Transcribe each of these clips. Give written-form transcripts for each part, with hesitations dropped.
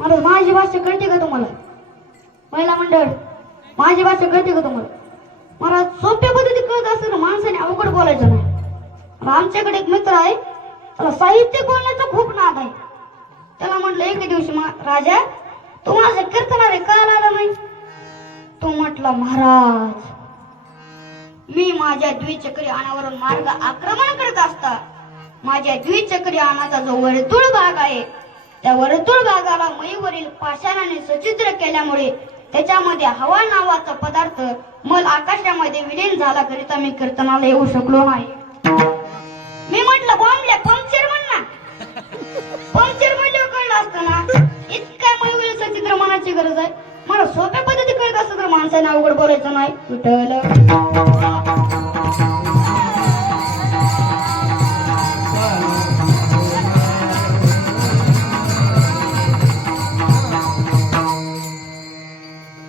मला माझी भाषा कळते का तुम्हाला? महिला मंडळ, माझी भाषा कळते का तुम्हाला? मला सोप्या पद्धती कळत असेल ना, माणसाने अवघड बोलायचं नाही. आमच्याकडे एक मित्र आहे, त्याला साहित्य बोलण्याचा खूप नाद आहे. त्याला म्हटलं एके दिवशी, राजा तू माझं कीर्तनारे का आला नाही? तो म्हटला, महाराज मी माझ्या द्विचक्री यानावरून मार्ग आक्रमण करत असता माझ्या द्विचक्री यानाचा जो वर्तुळ भाग आहे, त्या वर्तुळ भागाला मईवरील पाषाणाने सचित्र केल्यामुळे त्याच्यामध्ये हवा नावाचा पदार्थ मल आकाशामध्ये विलीन झाला, करिता मी कीर्तनाला येऊ शकलो नाही. मी म्हटलं, बॉम्बले पंक्चर म्हण ना. पंक्चर म्हणल्यावर कळलं असतं ना. इतक्या मईवरील सचित्र मनाची गरज आहे. मला सोप्या पद्धती कळत असतं तर माणसाने अवघड बोलायचं नाही. विठ्ठल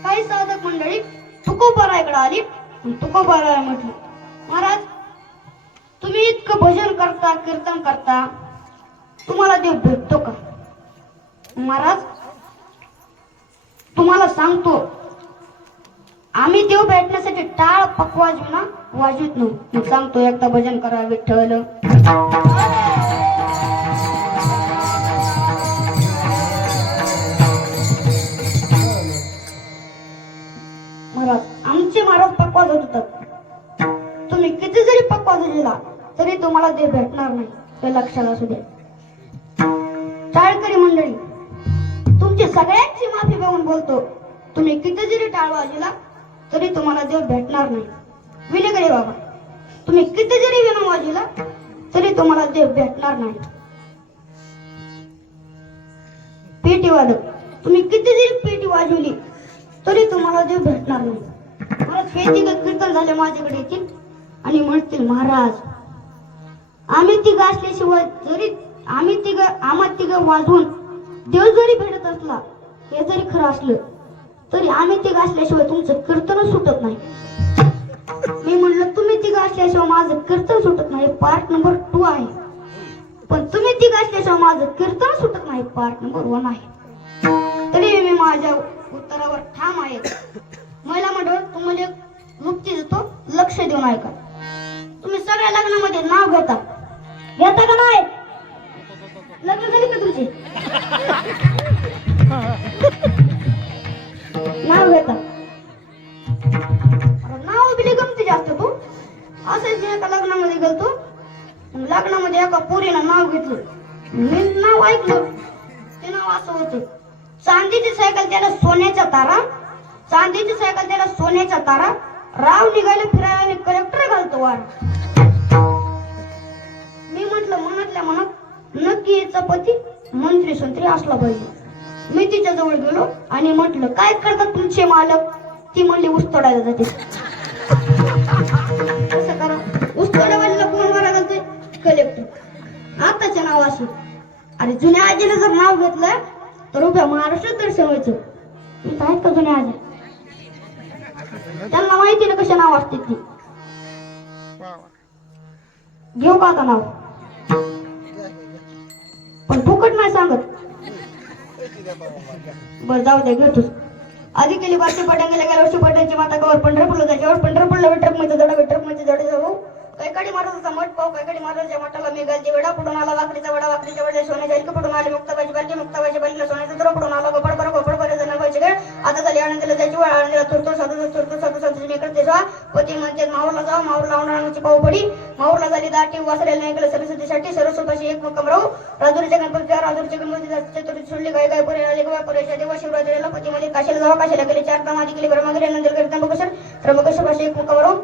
काही साधक मंडळी तुकोबाराकडे आली. तुकोबारा म्हटलं, महाराज तुम्ही इतकं भजन करता, कीर्तन करता, तुम्हाला देव भेटतो का? महाराज तुम्हाला सांगतो, आम्ही देव भेटण्यासाठी टाळ पकवाजू ना वाजवीत नाही. मी सांगतो, एकदा भजन करा विठ्ठल. महाराज आमचे महाराज पकवाज होतात. तुम्ही किती जरी पकवाज दिला तरी तुम्हाला देव भेटणार नाही, ते लक्षात असू द्या. टाळकरी मंडळी, तुमची सगळ्यांची माफी बघून बोलतो, तुम्ही किती जरी टाळ वाजला तरी तुम्हाला देव भेटणार नाही. विनेगरे बाबा, तुम्ही किती जरी विना वाजला तरी तुम्हाला देव भेटणार नाही. पेटी वादक, तुम्ही किती जरी पेटी वाजवली तरी तुम्हाला देव भेटणार नाही. मला पेटी कीर्तन झाले माझ्याकडे येतील आणि म्हणतील, महाराज आम्ही तिघ असल्याशिवाय जरी आम्हा तिघ वाजवून देव जरी भेटत असला, हे जरी खरं असलं तरी आम्ही तिघ असल्याशिवाय तुमचं कीर्तन सुटत नाही. मी म्हणलं, तुम्ही तिघ असल्याशिवाय माझं कीर्तन सुटत नाही, पार्ट नंबर 2 आहे. पण तुम्ही तिघ असल्याशिवाय माझं कीर्तन सुटत नाही, पार्ट नंबर 1 आहे. तरी मी माझ्या उत्तरावर ठाम आहे. महिला मंडळ तुम्हाला मुक्ती देतो, लक्ष देऊन ऐका. तुम्ही सगळ्या लग्नामध्ये नाव घेता का नाही? लग्न झाली का तुमची? नाव घेता. नाव बिले गमती जास्त. तू असं एका लग्नामध्ये गेलतो, लग्नामध्ये एका पोरीनं नाव घेतलं. मी नाव ऐकलं, ते नाव असं होतं, चांदीची सायकल त्याला सोन्याच्या तारा, चांदीची सायकल त्याला सोन्याच्या तारा, राव निघाले फिरायला आणि कलेक्टर घालतो वार. मी म्हटलं मनातल्या मनात, नक्की याचा पती मंत्री संत्री असला पाहिजे. मी तिच्या जवळ गेलो आणि म्हटलं, काय करतात तुमचे मालक? ती म्हणली, ऊस तोडायला जाते. कसं करा? ऊस तोडायला कोण वारा घालते? कलेक्टर. आताचे नाव असे. अरे जुन्या आजीने जर नाव घेतलं तर उभ्या महाराष्ट्रात दर्शन व्हायचं. मी आहेत का जुन्या आजी? त्यांना माहिती ना कशा नाव असते ती. घेऊ का आता नाव? पण फुकट नाही सांगत. बर जाऊ दे, घेतोस. आधी केली बारशी पटांगेला गेल्या वर्षी पटांची माता गवर पंढरपूरला जायच्यावर पंढरपूरला विठ्ठलमध्ये जडा जाऊ. कैकाडी महाराजाचा मठ पाहू. कैकाडी महाराजाच्या मठाला मी गालती वेडा पडून आला, वाकडीचा वडा वाकडीच्या वडा, सोन्याच्या इलक पडून आले, मुक्ताबाजी बालकीला सोन्याचा दर पडून आला, गोपड बरं जण व्हायचे काय. आता झाली आनंदीला जायची वेळ, आनंदीला थोडतो साधू मी करते जा. पती म्हणते माहूरला जाऊ, माहूरला औंढाची पाहू पडी, माहूरला झाली दाटी, वासरेला नाही गेलं सरस्वतीसाठी, सरस्वतीपाशी एक मुक्काम राहू. राजुरीच्या गणपती चतुर्थी सोडली, काय पुरे आले गोवा पुरेच्या देवा शिवरात्रीला पती मध्ये काशीला जाऊ, काशीला गेले 4 दामादी केली, ब्रह्मगिरी नंतर गेले त्र्यंबकेश्वर पाशी एक मुक्काम राहू.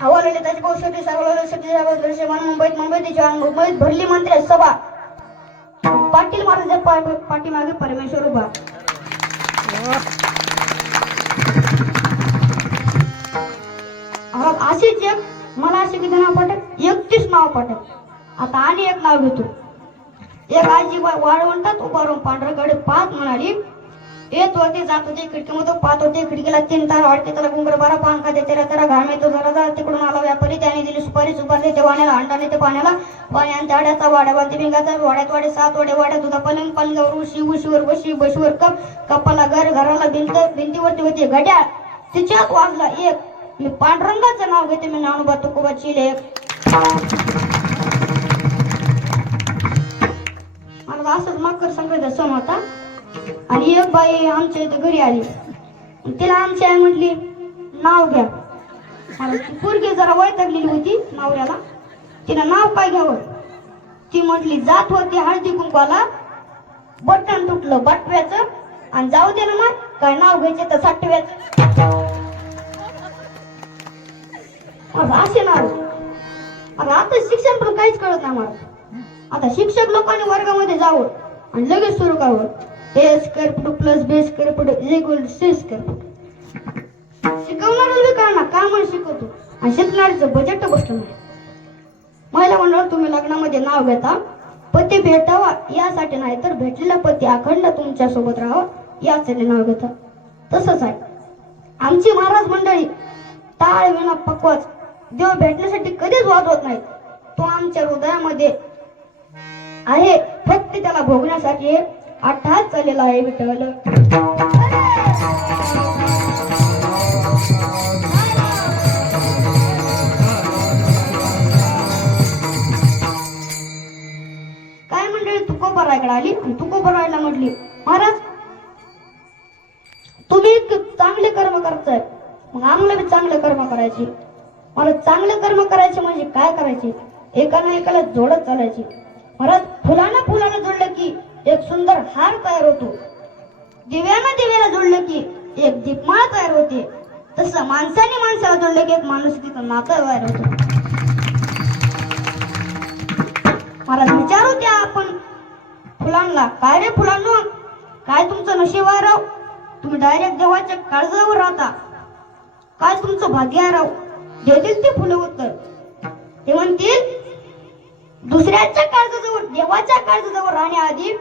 हवा ललिताची पौषटी सर्व मुंबईत भरली मंत्री सभा. पाटील महाराज पाठीमागे परमेश्वर उभा. अशीच एक मला अशी किती नाव पाठत? 31 नाव पाठत. आता आणि एक नाव घेतो. एक आजी वाळवंटात उभारून पांढरकडे पाहत म्हणाली, येत होते जात होते खिडकीमधून पाहत होते खिडकीला 3 तार वाढते त्याला गुंगर बारा पान खाते तेरा घाम येतो जरा तिकडून आला व्यापारी त्याने दिली सुपारी ते वाण्याला अंडा ते पाण्याला पाण्याच्या आड्याचा वाड्या बांधते भिंगाचा वाड्यात वाडे 7 वाडे वाड्यात होता पलंगावर उशीवर बशीवर कपाला घराला भिंतीवरती होती घड्याळ तिच्यात वाजला एक मी पांडुरंगाचं नाव घेते मी नानोबा तुकोबा चिलेक मला असंच मकर संक्रांतीचा सण होता आणि एक बाई आमच्या इथे घरी आली तिला आमची आई म्हटली नाव घ्या मला ती पोरगी जरा वैतागलेली होती नवऱ्याला तिनं नाव काय घ्यावं ती म्हटली जात होती हळदी कुंकवाला बटन तुटलं बटव्याचं आणि जाऊ दे ना मग काय नाव घ्यायचे तर साठव्याचं असे नाव आता शिक्षण पण काहीच कळत नाही मला आता शिक्षक लोकांनी वर्गामध्ये जावं आणि लगेच सुरू करावं A square foot plus B square foot is equal to C square foot शिकवणाऱ्याला बी कळणार का म्हणून शिकवतो आणि शिकणाऱ्याचं बजेट बसलं नाही महिला मंडळ तुम्ही लग्नामध्ये नाव घेता पती भेटावा यासाठी नाही तर भेटलेला पती अखंड तुमच्या सोबत राहावा यासाठी नाव घेता तसंच आहे आमची महाराज मंडळी टाळ विना पकवाच देव भेटण्यासाठी कधीच वाजवत नाही तो आमच्या हृदयामध्ये आहे फक्त त्याला भोगण्यासाठी अट्टाच चाललेला आहे विठ्ठल काय मंडळी तुकोबारायकडे आली आणि तुकोबारायला म्हटली महाराज तुम्ही चांगले कर्म करताय मग आम्हाला बी चांगले कर्म करायचे मला चांगले कर्म करायचे म्हणजे काय करायचे एकाला एकाला जोडत चालायची महाराज फुलानं जोडलं की एक सुंदर हार तयार होतो दिव्याला जोडलं की एक दीपमाळ तयार होते तसं माणसाला जोडलं की एक माणुसकीचं नातं तयार होतं महाराज विचारू त्या आपण फुलांना काय रे फुलांनो काय तुमचं नशीब आहे राव तुम्ही डायरेक्ट देवाच्या काळजावर राहता काय तुमचं भाग्य आहे राव देतील ते फुलं उत्तर ते म्हणतील दुसऱ्याच्या काळजाजवळ देवाच्या काळजाजवळ राहण्याआधी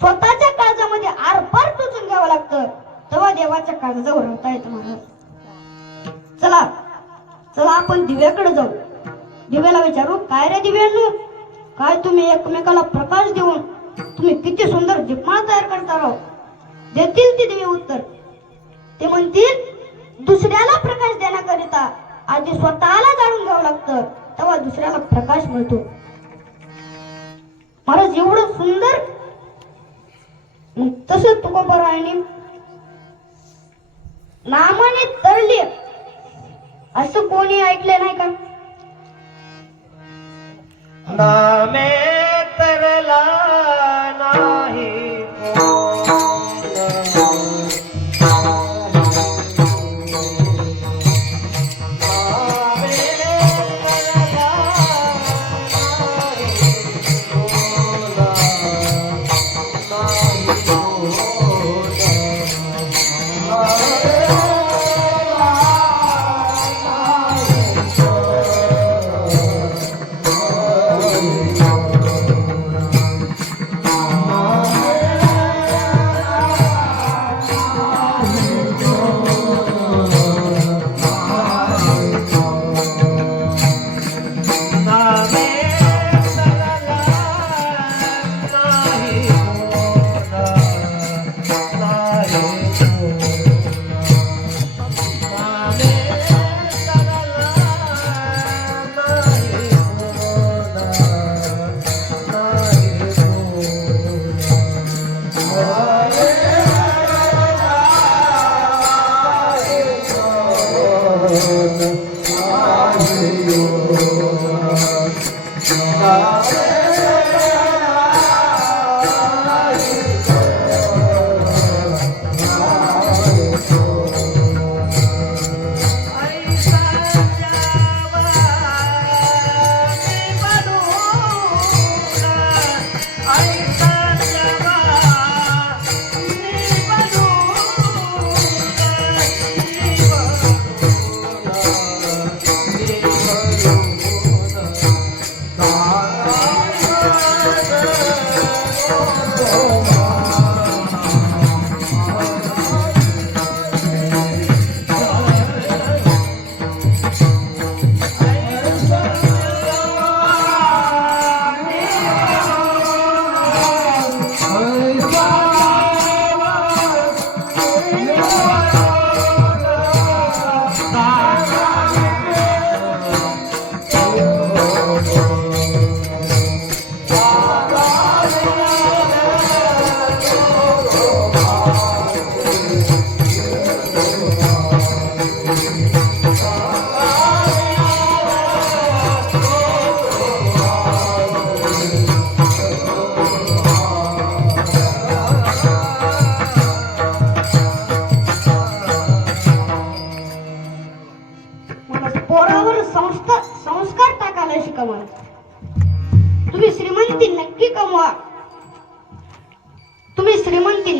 स्वतःच्या काळजामध्ये आरपार टोचून घ्यावं लागतं तेव्हा देवाच्या काळजाजवळ राहता येतं महाराज चला आपण दिव्याकडे जाऊ दिव्याला विचारू काय रे दिव्यांनो काय तुम्ही एकमेकाला प्रकाश देऊन तुम्ही किती सुंदर दीपमाळ तयार करता राव देतील ते दिवे उत्तर ते म्हणतील दुसऱ्याला प्रकाश देण्याकरिता आधी स्वतःला जाणून घ्यावं लागतं तेव्हा दुसऱ्याला प्रकाश मिळतो महाराज एवढं सुंदर तसं तुकोबारायाने नामाने तरले असं कोणी ऐकले नाही का नामे तरला नाही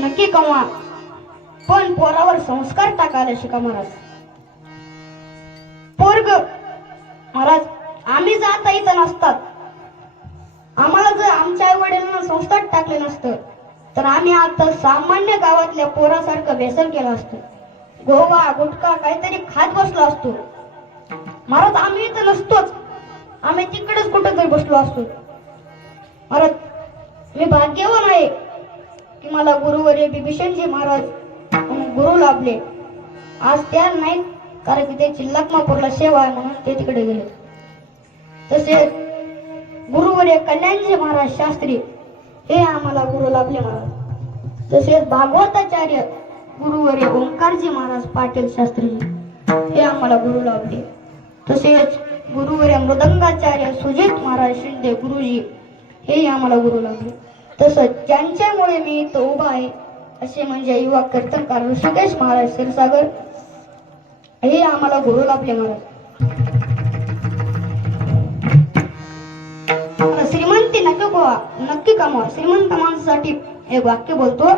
नक्की कमवा, पण पोरावर संस्कार टाकायला शिका महाराज. पोरग महाराज, आम्ही जाता इथं नसतात, आम्हाला जर आमच्या आई वडिलांना संस्कार टाकले नसतं तर आम्ही आता सामान्य गावातल्या पोरासारखं व्यसन केलं असतं. गोवा गुटखा काहीतरी खात बसलो असतो महाराज. आम्ही इथं नसतोच, आम्ही तिकडेच कुठेतरी बसलो असतो महाराज. मी भाग्यवान आहे की मला गुरुवर्य बिभीषणजी महाराज गुरु लाभले. आज त्या नाही, कारण की त्यांची लखमापूरला सेवा आहे म्हणून ते तिकडे गेले. तसेच गुरुवर्य कल्याणजी महाराज शास्त्री हे आम्हाला गुरु लाभले महाराज. तसेच भागवताचार्य गुरुवर्य ओंकारजी महाराज पाटील शास्त्री हे आम्हाला गुरु लाभले. तसेच गुरुवर्य मृदंगाचार्य सुजित महाराज शिंदे गुरुजी हे आम्हाला गुरु लाभले. तसंच ज्यांच्यामुळे मी इथं उभा आहे असे म्हणजे युवा कीर्तनकार ऋषिकेश महाराज क्षीरसागर हे आम्हाला गुरु लाभले महाराज. श्रीमंती नक्की कमवा. श्रीमंत माणसासाठी एक वाक्य बोलतो,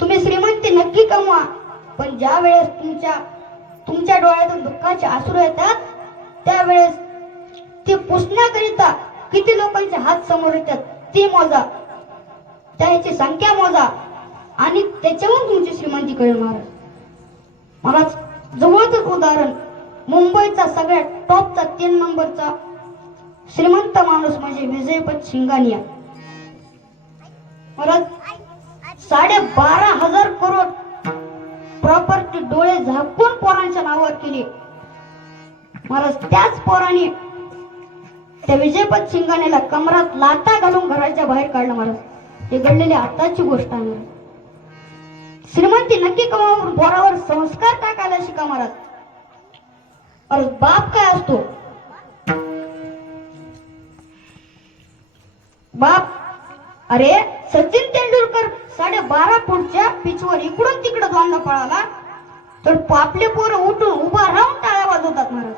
तुम्ही श्रीमंती नक्की कमवा, पण ज्या वेळेस तुमच्या डोळ्यातून दुःखाचे अश्रू येतात त्यावेळेस ते पुसण्याकरिता किती लोकांचे हात समोर येतात ते मोजा, त्याची संख्या मोजा आणि त्याच्यावर तुमची श्रीमंती कळेल महाराज. महाराज जवळच उदाहरण, मुंबईचा सगळ्यात टॉपचा 3 नंबरचा श्रीमंत माणूस म्हणजे विजयपत शिंगानिया महाराज. 12,500 करोड प्रॉपर्टी डोळे झाकून पोरांच्या नावावर केली महाराज. त्याच पोराने त्या विजयपत शिंगाण्याला कमरात लाथा घालून घराच्या बाहेर काढलं महाराज. हे घडलेली आताची गोष्ट आहे. श्रीमंती नक्की कमावून पोरावर संस्कार टाकायला शिका महाराज. अरे बाप काय असतो, बाप. अरे सचिन तेंडुलकर 12.5 फूटच्या पिचवर इकडून तिकडे दोनदा पळाला तर आपले पोरं उठून उभा राहून टाळ्या वाजवतात महाराज.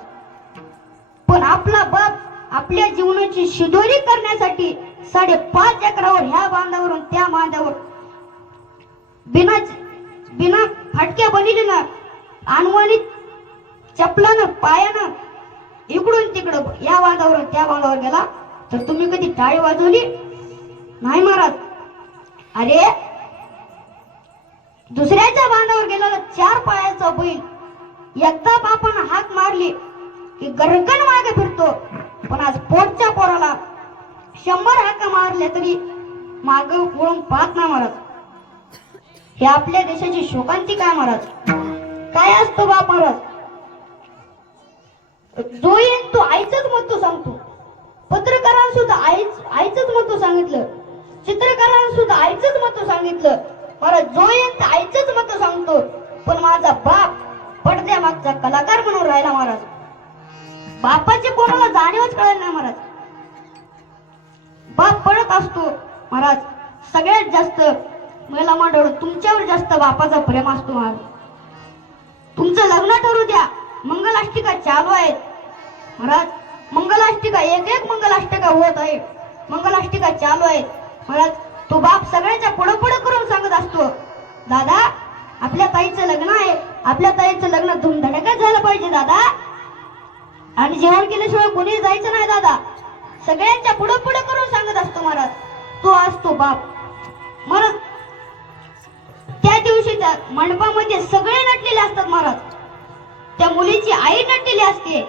पण आपला बाप आपल्या जीवनाची शिदोरी करण्यासाठी 5.5 एकरावर ह्या बांधावरून त्या बांधावर बिना फाटक्या बनलेलं अनवाणीत चपलानं पायानं इकडून तिकडं या बांधावरून त्या बांधावर गेला तर तुम्ही कधी टाळी वाजवली नाही महाराज. अरे दुसऱ्याच्या बांधावर गेलेला 4 पायाचा बैल एकदा बापानं हाक मारली की गरगन मागे फिरतो, पण आज पोटच्या पोराला 100 हाका मारल्या तरी माग वळून पाहत नाही महाराज. हे आपल्या देशाची शोकांती काय महाराज. काय असतो बाप महाराज, जो येईल तो आईचंच महत्व सांगतो. पत्रकारांना सुद्धा आईचंच महत्व सांगितलं, चित्रकारांना सुद्धा आईचंच महत्व सांगितलं महाराज. जो येईल तो आईचंच महत्व सांगतो, पण माझा बाप पडद्या मागचा कलाकार म्हणून राहिला महाराज. बापाची कोणाला जाणीवच कळत नाही महाराज. बाप पडत असतो महाराज. सगळ्यात जास्त मला म्हणतो तुमच्यावर जास्त बापाचा प्रेम असतो महाराज. तुमचं लग्न ठरू द्या, मंगलाष्टिका चालू आहेत महाराज. मंगलाष्टिका एक मंगलाष्टिका होत आहे, मंगलाष्टिका चालू आहेत महाराज. तो बाप सगळ्याच्या पुढं करून सांगत असतो, दादा आपल्या ताईचं लग्न आहे, आपल्या ताईचं लग्न धूमधडाक्यात झालं पाहिजे दादा, आणि जेवण केल्याशिवाय कोणी जायचं नाही दादा. सगळ्यांच्या पुढं करून सांगत असतो महाराज. तो असतो बाप महाराज. त्या दिवशी त्या मंडपामध्ये सगळे नटलेले असतात महाराज. त्या मुलीची आई नटलेली असते,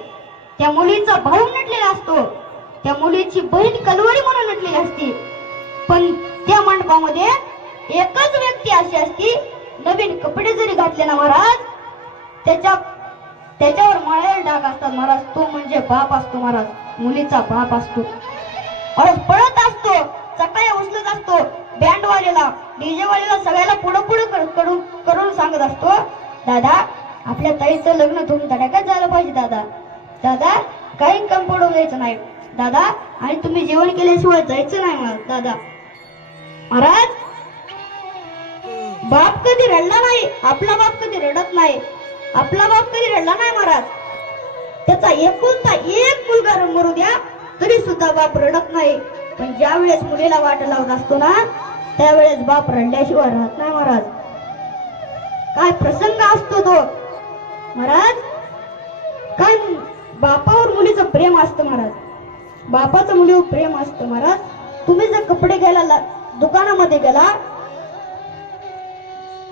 त्या मुलीचा भाऊ नटलेला असतो, त्या मुलीची बहीण कलवरी म्हणून नटलेली असते. पण त्या मंडपामध्ये एकच व्यक्ती अशी असती, नवीन कपडे जरी घातले ना महाराज त्याच्यावर मळलेले डाग असतात महाराज. तो म्हणजे बाप असतो महाराज, मुलीचा बाप असतो महाराज. पळत असतो, चटाया उचलत असतो, बँडवालेला डीजे वालेला सगळ्याला पुढं करून सांगत असतो, दादा आपल्या ताईचं लग्न धूमधडाक्यात झालं पाहिजे दादा, दादा काही कम पडू द्यायचं नाही दादा, आणि तुम्ही जेवण केल्याशिवाय जायचं नाही मला दादा. महाराज बाप कधी रडला नाही, आपला बाप कधी रडत नाही, आपला बाप कधी रडला नाही महाराज. त्याचा एकुलता एक मुलगा मरू द्या तरी सुद्धा बाप रडत नाही. पण ज्या वेळेस मुलीला वाट लावत असतो ना त्यावेळेस बाप रडल्याशिवाय राहत नाही महाराज. काय प्रसंग असतो तो महाराज. काय बापावर मुलीचं प्रेम असतं महाराज. बापाचं मुलीवर प्रेम असतं महाराज. तुम्ही जर कपडे घ्यायला दुकानामध्ये गेला,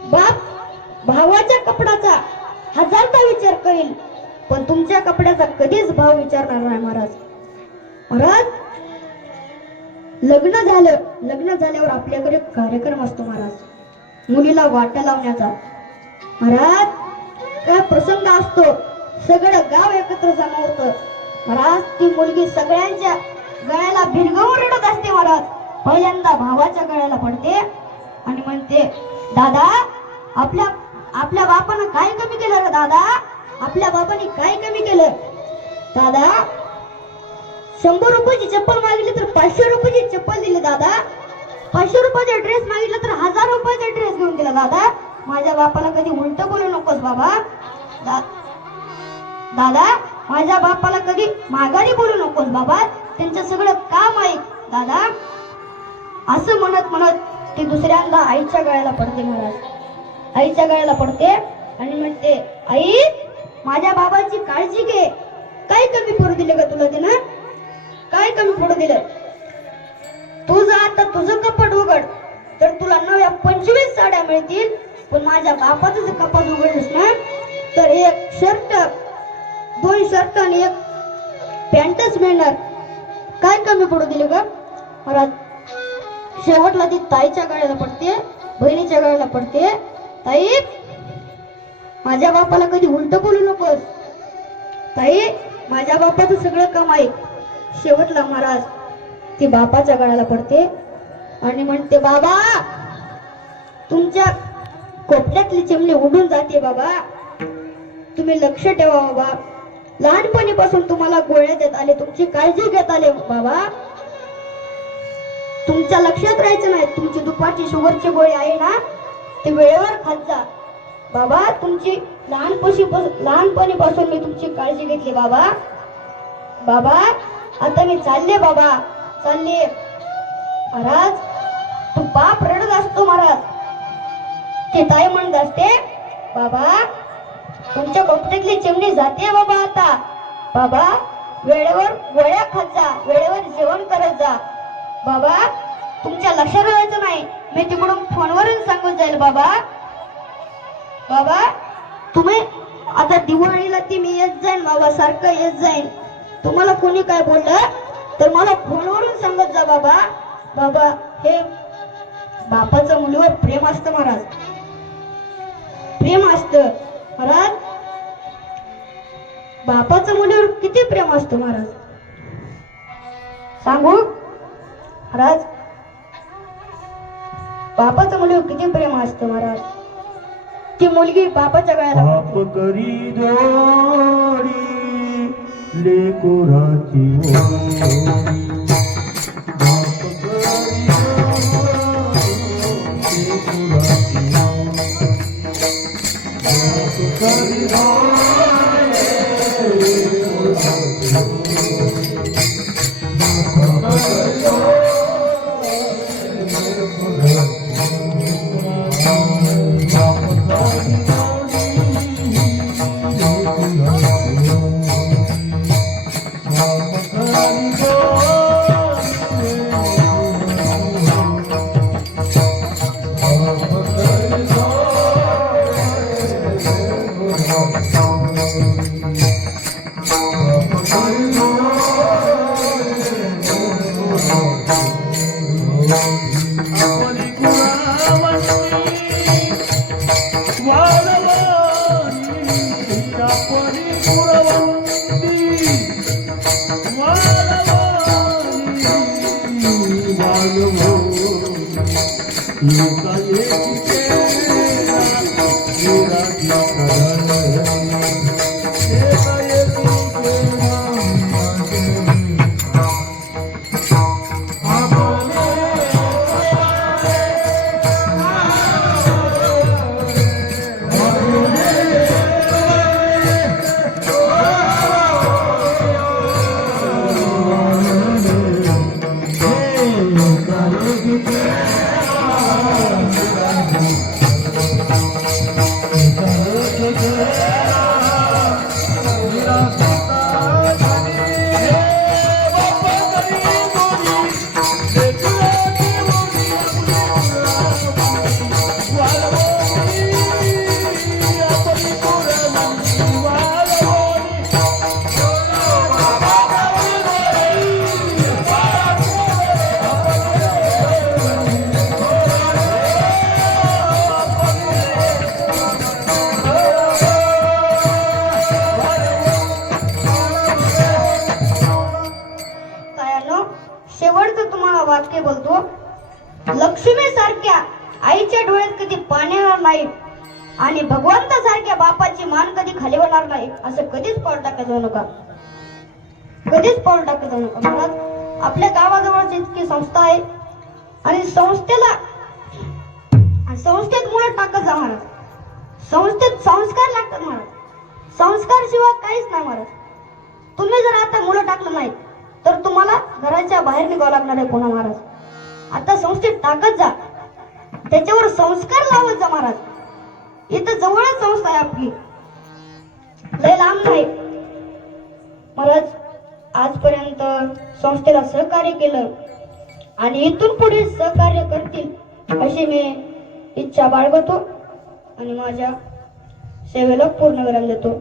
बाप भावाच्या कपड्याचा हजारदा विचार करेल, पण तुमच्या कपड्याचा कधीच भाव विचारणार नाही महाराज. महाराज लग्न झाल्यावर आपल्याकडे कार्यक्रम असतो महाराज, मुलीला वाटा लावण्याचा. महाराज काय प्रसंग असतो, सगळं गाव एकत्र जमा होतं महाराज. ती मुलगी सगळ्यांच्या गळ्याला भिरगवून रडत असते महाराज. पहिल्यांदा भावाच्या गळ्याला पडते आणि म्हणते, दादा आपल्या बापानं काय कमी केलं रे दादा, आपल्या बापाने काय कमी केलं दादा. 100 रुपयाची चप्पल मागितली तर 500 रुपयाची चप्पल दिली दादा. 500 रुपयाचा ड्रेस मागितला तर 1000 रुपयाचा ड्रेस घेऊन दिला दादा. माझ्या बापाला कधी उलट बोलू नकोस बाबा. दादा माझ्या बापाला कधी माघारी बोलू नकोस बाबा, त्यांचं सगळं काम ऐक दादा. असं म्हणत ती दुसऱ्यांदा आईच्या गळ्याला पडते महाराज. आईच्या गळ्याला पडते आणि म्हणते, आई माझ्या बाबाची काळजी घे. काय कमी पडू दिले का तुला त्यानं, काय कमी पडू दिलं. तुझं आता तुझं कपाट उघड तर तुला नव्या 25 साड्या मिळतील, पण माझ्या बापाचं जर कपाट उघडलीस ना तर 1 शर्ट 2 शर्ट आणि 1 पॅन्टच मिळणार. काय कमी पडू दिले का महाराज. शेवटला ती ताईच्या गळ्याला पडते, बहिणीच्या गळ्याला पडते. ताई माझ्या बापाला कधी उलट बोलू नकोस. ताई माझ्या बापाचं सगळं काम ऐक. शेवटला महाराज ती बापाच्या गळ्याला पडते आणि म्हणते, बाबा तुमच्या कोपऱ्यातली चिमणी उडून जाते बाबा, तुम्ही लक्ष ठेवा बाबा. लहानपणीपासून तुम्हाला गोळ्या देत आले, तुमची काळजी घेत आले बाबा. तुमच्या लक्षात राहायचं नाही, तुमची दुपारची शुगरची गोळी आहे ना ती वेळेवर खात जा बाबा. तुमची लहानपणीपासून मी तुमची काळजी घेतली बाबा. बाबा आता मी चालले बाबा, चालले. महाराज तू बाप रडत असतो महाराज. ती ताई म्हणत असते, बाबा तुमच्या कोपऱ्यातली चिमणी जाते बाबा आता. बाबा वेळेवर गोळ्या खात जा, वेळेवर जेवण करत जा बाबा. तुमच्या लक्षात राहायचं नाही, मी तिकडून फोनवरून सांगून जाईल बाबा. बाबा तुम्ही आता दिवाळीला ती मी येत जाईन बाबा, सारखं येत जाईन. तुम्हाला कोणी काय बोललं तर मला फोनवरून सांगत जा बाबा. बाबा हे बापाचं मुलीवर प्रेम असतं महाराज, प्रेम असतं महाराज. बापाचं मुलीवर किती प्रेम असतं महाराज सांगू महाराज. बापाचं मुलीवर किती प्रेम असतं महाराज. ती मुलगी बापाच्या गळ्याला बाप करी जोडी लेकुराची ओढी. बाप करी जोडी लेकुराची ओढी. बाप करी आईच्या डोळ्यात कधी पाणी येणार नाही आणि भगवंतासारख्या बापाची मान कधी खाली होणार नाही असं कधीच पाऊल टाकत जाऊ नका. कधीच पाऊल टाकत जाऊ नका. महाराज आपल्या गावाजवळच इतकी संस्था आहे आणि संस्थेत मुलं टाकत जा महाराज. संस्थेत संस्कार लागतात महाराज. संस्कार शिवाय काहीच नाही महाराज. तुम्ही जर आता मुलं टाकलं नाही तर तुम्हाला घराच्या बाहेर निघावं लागणार आहे पुन्हा महाराज. आता संस्थेत टाकत जा, त्याच्यावर संस्कार लावत जा महाराज. इथं जवळच संस्था आहे आपली, लय लांब नाही महाराज. आजपर्यंत संस्थेला सहकार्य केलं आणि इथून पुढे सहकार्य करतील अशी मी इच्छा बाळगतो आणि माझ्या सेवेला पूर्ण विराम देतो.